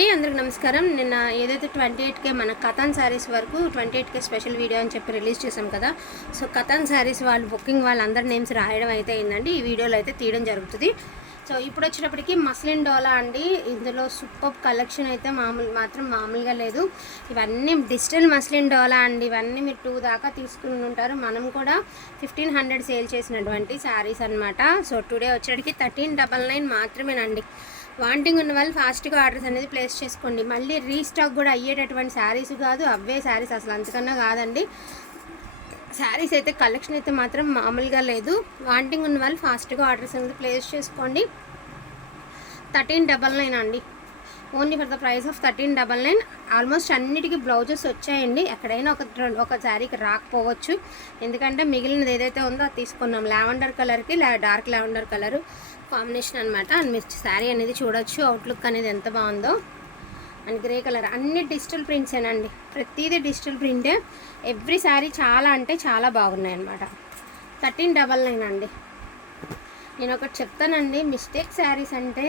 అందరికి నమస్కారం. నిన్న ఏదైతే 28K మన కథన్ శారీస్ వరకు 28K స్పెషల్ వీడియో అని చెప్పి రిలీజ్ చేసాం కదా. సో కథన్ శారీస్ వాళ్ళు బుకింగ్ వాళ్ళందరి నేమ్స్ రాయడం అయితే అయిందండి. ఈ వీడియోలో అయితే తీయడం జరుగుతుంది. సో ఇప్పుడు వచ్చేటప్పటికి మస్లిన్ డోలా అండి. ఇందులో సూపర్ కలెక్షన్ అయితే మామూలుగా లేదు. ఇవన్నీ డిజిటల్ మస్లిన్ డోలా అండి. ఇవన్నీ మీరు 2 దాకా తీసుకుని ఉంటారు. మనం కూడా 1500 సేల్ చేసినటువంటి శారీస్ అనమాట. సో టుడే వచ్చేటికి 1399 మాత్రమేనండి. వాంటింగ్ ఉన్న వాళ్ళు ఫాస్ట్గా ఆర్డర్స్ అనేది ప్లేస్ చేసుకోండి. మళ్ళీ రీస్టాక్ కూడా అయ్యేటటువంటి శారీస్ కాదు, అవే శారీస్ అసలు అంతకన్నా కాదండి. శారీస్ అయితే కలెక్షన్ అయితే మాత్రం మామూలుగా లేదు. వాంటింగ్ ఉన్న వాళ్ళు ఫాస్ట్గా ఆర్డర్స్ అనేది ప్లేస్ చేసుకోండి. 1399 అండి. Only for the price of 1399. Almost అన్నిటికీ బ్లౌజెస్ వచ్చాయండి. ఎక్కడైనా ఒక శారీకి రాకపోవచ్చు, ఎందుకంటే మిగిలినది ఏదైతే ఉందో అది తీసుకున్నాం. లావెండర్ కలర్కి డార్క్ లావెండర్ కలర్ కాంబినేషన్ అనమాట. అండ్ మీరు శారీ అనేది చూడొచ్చు, అవుట్లుక్ అనేది ఎంత బాగుందో. అండ్ గ్రే కలర్ అన్ని డిజిటల్ ప్రింట్సేనండి. ప్రతిదీ డిజిటల్ ప్రింటే. ఎవ్రీ శారీ చాలా అంటే చాలా బాగున్నాయి అనమాట. 1399 అండి. నేను ఒకటి చెప్తానండి, మిస్టేక్ శారీస్ అంటే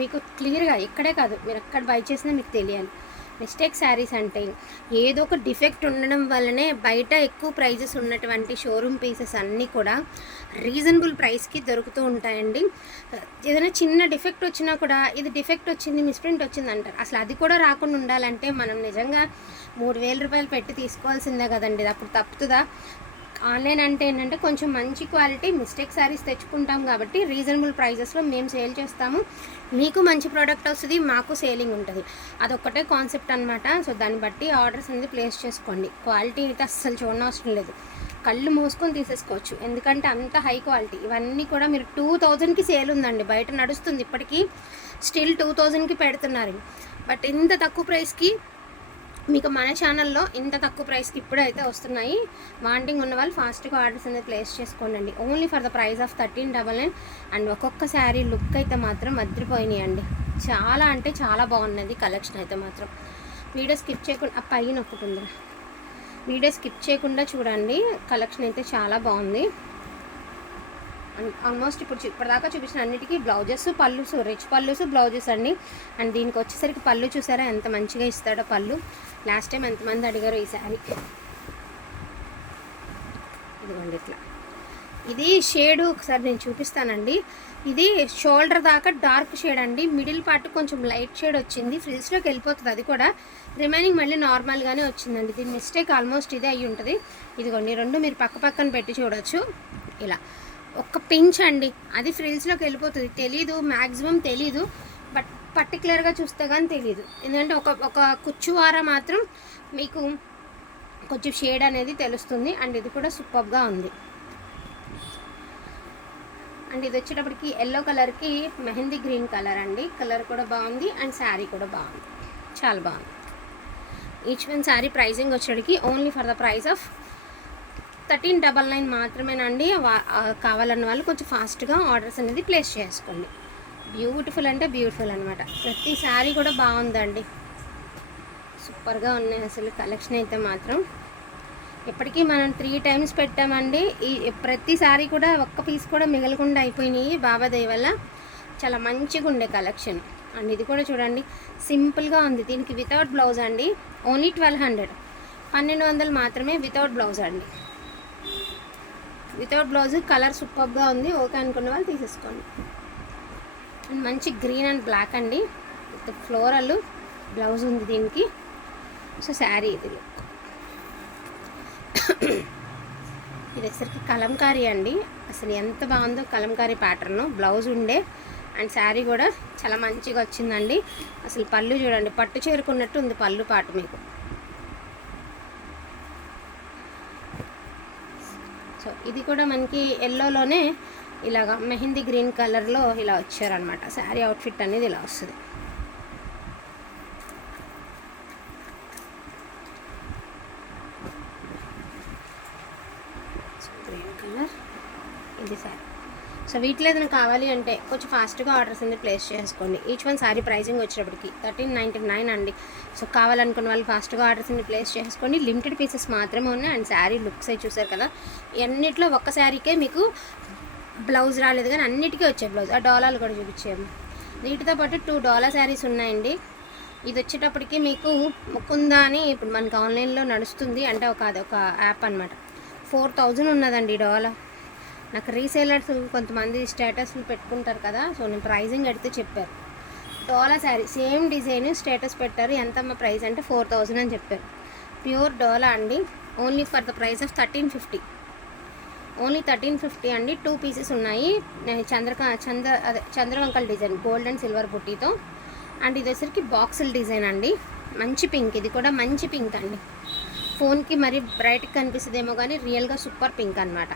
మీకు క్లియర్గా ఇక్కడే కాదు, మీరు ఎక్కడ బై చేసినా మీకు తెలియాలి. మిస్టేక్ శారీస్ అంటే ఏదో ఒక డిఫెక్ట్ ఉండడం వల్లనే బయట ఎక్కువ ప్రైజెస్ ఉన్నటువంటి షోరూమ్ పీసెస్ అన్నీ కూడా రీజనబుల్ ప్రైస్కి దొరుకుతూ ఉంటాయండి. ఏదైనా చిన్న డిఫెక్ట్ వచ్చినా కూడా ఇది డిఫెక్ట్ వచ్చింది, మిస్ప్రింట్ వచ్చింది అంటారు. అసలు అది కూడా రాకుండా ఉండాలంటే మనం నిజంగా 3000 రూపాయలు పెట్టి తీసుకోవాల్సిందే కదండి. అప్పుడు తప్పుతుందా? ఆన్లైన్ అంటే ఏంటంటే కొంచెం మంచి క్వాలిటీ మిస్టేక్ శారీస్ తెచ్చుకుంటాం కాబట్టి రీజనబుల్ ప్రైజెస్లో మేము సేల్ చేస్తాము. మీకు మంచి ప్రోడక్ట్ వస్తుంది, మాకు సేలింగ్ ఉంటుంది. అదొక్కటే కాన్సెప్ట్ అనమాట. సో దాన్ని బట్టి ఆర్డర్స్ అనేది ప్లేస్ చేసుకోండి. క్వాలిటీ అయితే అస్సలు చూడనవసరం లేదు, కళ్ళు మూసుకొని తీసేసుకోవచ్చు, ఎందుకంటే అంత హై క్వాలిటీ. ఇవన్నీ కూడా మీరు 2000కి సేల్ ఉందండి, బయట నడుస్తుంది ఇప్పటికీ. స్టిల్ 2000కి పెడుతున్నారు. బట్ ఇంత తక్కువ ప్రైస్కి మీకు మన ఛానల్లో ఇంత తక్కువ ప్రైస్కి ఇప్పుడైతే వస్తున్నాయి. వాంటింగ్ ఉన్న వాళ్ళు ఫాస్ట్గా ఆర్డర్స్ అనేది ప్లేస్ చేసుకోండి. Only for the price of 1399. And ఒక్కొక్క శారీ లుక్ అయితే మాత్రం అదిరిపోయినాయండి. చాలా అంటే చాలా బాగున్నది కలెక్షన్ అయితే మాత్రం. వీడియో స్కిప్ చేయకుండా పైన ఒకటి ఉంది, వీడియో స్కిప్ చేయకుండా చూడండి. కలెక్షన్ అయితే చాలా బాగుంది. ఆల్మోస్ట్ ఇప్పటిదాకా చూపించిన అన్నిటికీ బ్లౌజెస్, పళ్ళుస్, రిచ్ పళ్ళుస్, బ్లౌజెస్ అండి. అండ్ దీనికి వచ్చేసరికి పళ్ళు చూసారా ఎంత మంచిగా ఇస్తాడో పళ్ళు. లాస్ట్ టైం ఎంతమంది అడిగారో ఈ శారీ. ఇదిగోండి ఇట్లా. ఇది షేడ్ ఒకసారి నేను చూపిస్తానండి. ఇది షోల్డర్ దాకా డార్క్ షేడ్ అండి. మిడిల్ పార్ట్ కొంచెం లైట్ షేడ్ వచ్చింది. ఫ్రిల్స్లోకి వెళ్ళిపోతుంది అది కూడా. రిమైనింగ్ మళ్ళీ నార్మల్గానే వచ్చిందండి. దీని మిస్టేక్ ఆల్మోస్ట్ ఇదే అయ్యి ఉంటుంది. ఇదిగోండి రెండు మీరు పక్కన పెట్టి చూడవచ్చు. ఇలా ఒక్క పించ్ అండి, అది ఫ్రిల్స్లోకి వెళ్ళిపోతుంది. తెలీదు, మ్యాక్సిమం తెలీదు, బట్ పర్టికులర్గా చూస్తే కానీ తెలీదు. ఎందుకంటే ఒక కుచ్చువార మాత్రం మీకు కొంచెం షేడ్ అనేది తెలుస్తుంది. అండ్ ఇది కూడా సూపర్గా ఉంది. అండ్ ఇది వచ్చేటప్పటికి ఎల్లో కలర్కి మెహందీ గ్రీన్ కలర్ అండి. కలర్ కూడా బాగుంది అండ్ శారీ కూడా బాగుంది, చాలా బాగుంది. ఈచ్ వన్ శారీ ప్రైజింగ్ వచ్చేటికి only for the price of 1399 మాత్రమేనండి. కావాలన్న వాళ్ళు కొంచెం ఫాస్ట్గా ఆర్డర్స్ అనేది ప్లేస్ చేసుకోండి. బ్యూటిఫుల్ అంటే బ్యూటిఫుల్ అనమాట. ప్రతి శారీ కూడా బాగుందండి, సూపర్గా ఉన్నాయి అసలు కలెక్షన్ అయితే మాత్రం. ఇప్పటికీ మనం 3 times పెట్టామండి. ఈ ప్రతి శారీ కూడా ఒక్క పీస్ కూడా మిగలకుండా అయిపోయినాయి బాబా దయ వల్ల. చాలా మంచిగా ఉండే కలెక్షన్. అండ్ ఇది కూడా చూడండి, సింపుల్గా ఉంది. దీనికి వితౌట్ బ్లౌజ్ అండి. ఓన్లీ 1200 మాత్రమే వితౌట్ బ్లౌజ్ అండి. Without blouse. కలర్ సూపర్గా ఉంది. ఓకే అనుకున్న వాళ్ళు తీసేసుకోండి. అండ్ మంచి గ్రీన్ అండ్ బ్లాక్ అండి, విత్ ఫ్లోరల్ బ్లౌజ్ ఉంది దీనికి. సో శారీ ఇది ఇది వచ్చేసరికి కలంకారీ అండి. అసలు ఎంత బాగుందో కలంకారీ ప్యాటర్న్ బ్లౌజ్ ఉండే. అండ్ శారీ కూడా చాలా మంచిగా వచ్చిందండి. అసలు పళ్ళు చూడండి, పట్టు చేరుకున్నట్టు ఉంది పళ్ళు పాటు మీకు. సో ఇది కూడా మనకి ఎల్లోలోనే ఇలాగ మెహందీ గ్రీన్ కలర్లో ఇలా వచ్చారనమాట. శారీ అవుట్ఫిట్ అనేది ఇలా వస్తుంది. గ్రీన్ కలర్ ఇది శారీ. సో వీటిలో ఏదైనా కావాలి అంటే కొంచెం ఫాస్ట్గా ఆర్డర్స్ అనేది ప్లేస్ చేసుకోండి. ఈచ్ వన్ శారీ ప్రైజింగ్ వచ్చేటప్పటికి 1399 అండి. సో కావాలనుకున్న వాళ్ళు ఫాస్ట్గా ఆర్డర్స్ అనేది ప్లేస్ చేసుకోండి. లిమిటెడ్ పీసెస్ మాత్రమే ఉన్నాయి. అండ్ శారీ లుక్స్ అయి చూసారు కదా, అన్నిట్లో ఒక్క శారీకే మీకు బ్లౌజ్ రాలేదు, కానీ అన్నిటికీ వచ్చాయి బ్లౌజ్. ఆ డాలాలు కూడా చూపించాము. వీటితో పాటు $2 శారీస్ ఉన్నాయండి. ఇది వచ్చేటప్పటికి మీకు ముకుందా అని ఇప్పుడు మనకి ఆన్లైన్లో నడుస్తుంది, అంటే అదొక యాప్ అనమాట. 4000 ఉన్నదండి డోలా. నాకు రీసేలర్స్ కొంతమంది స్టేటస్లు పెట్టుకుంటారు కదా, సో నేను ప్రైజింగ్ అడిగితే చెప్పారు. డోలా శారీ సేమ్ డిజైన్ స్టేటస్ పెట్టారు, ఎంతమ్మ ప్రైస్ అంటే 4000 అని చెప్పారు. ప్యూర్ డోలా అండి. Only for the price of 1350. Only 1350 అండి. 2 పీసెస్ ఉన్నాయి. చంద్రవంకల్ డిజైన్ గోల్డ్ అండ్ సిల్వర్ బుట్టీతో. అండ్ ఇది వచ్చరికి బాక్సుల డిజైన్ అండి. మంచి పింక్, ఇది కూడా మంచి పింక్ అండి. ఫోన్కి మరి బ్రైట్గా కనిపిస్తుందేమో కానీ రియల్గా సూపర్ పింక్ అనమాట.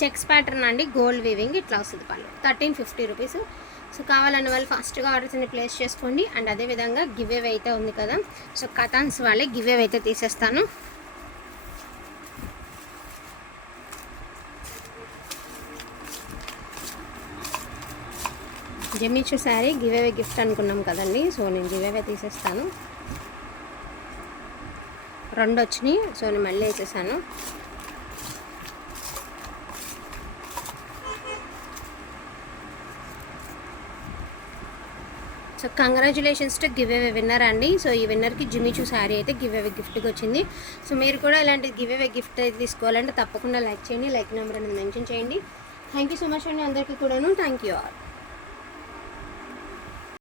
చెక్స్ ప్యాటర్న్ అండి, గోల్డ్ వీవింగ్ ఇట్లా వస్తుంది పళ్ళు. 1350 రూపీస్. సో కావాలన్న వాళ్ళు ఫాస్ట్గా ఆర్డర్స్ని ప్లేస్ చేసుకోండి. అండ్ అదేవిధంగా గివ్ అవే అయితే ఉంది కదా, సో కథాన్స్ వాళ్ళే గివ్ అవే అయితే తీసేస్తాను. జమిచు శారీ గివ్ అవే గిఫ్ట్ అనుకున్నాం కదండి, సో నేను గివ్ అవే తీసేస్తాను. 2 వచ్చినాయి, సో నేను మళ్ళీ వేసేసాను. So congratulations to give away winner అండి. సో ఈ విన్నర్కి జిమిచూ శారీ అయితే గివ్ అవే గిఫ్ట్కి వచ్చింది. సో మీరు కూడా ఇలాంటి గివ్ అవే గిఫ్ట్ అయితే తీసుకోవాలంటే తప్పకుండా లైక్ చేయండి, లైక్ నెంబర్ అనేది మెన్షన్ చేయండి. థ్యాంక్ యూ సో మచ్ అండి అందరికీ కూడాను. Thank you all.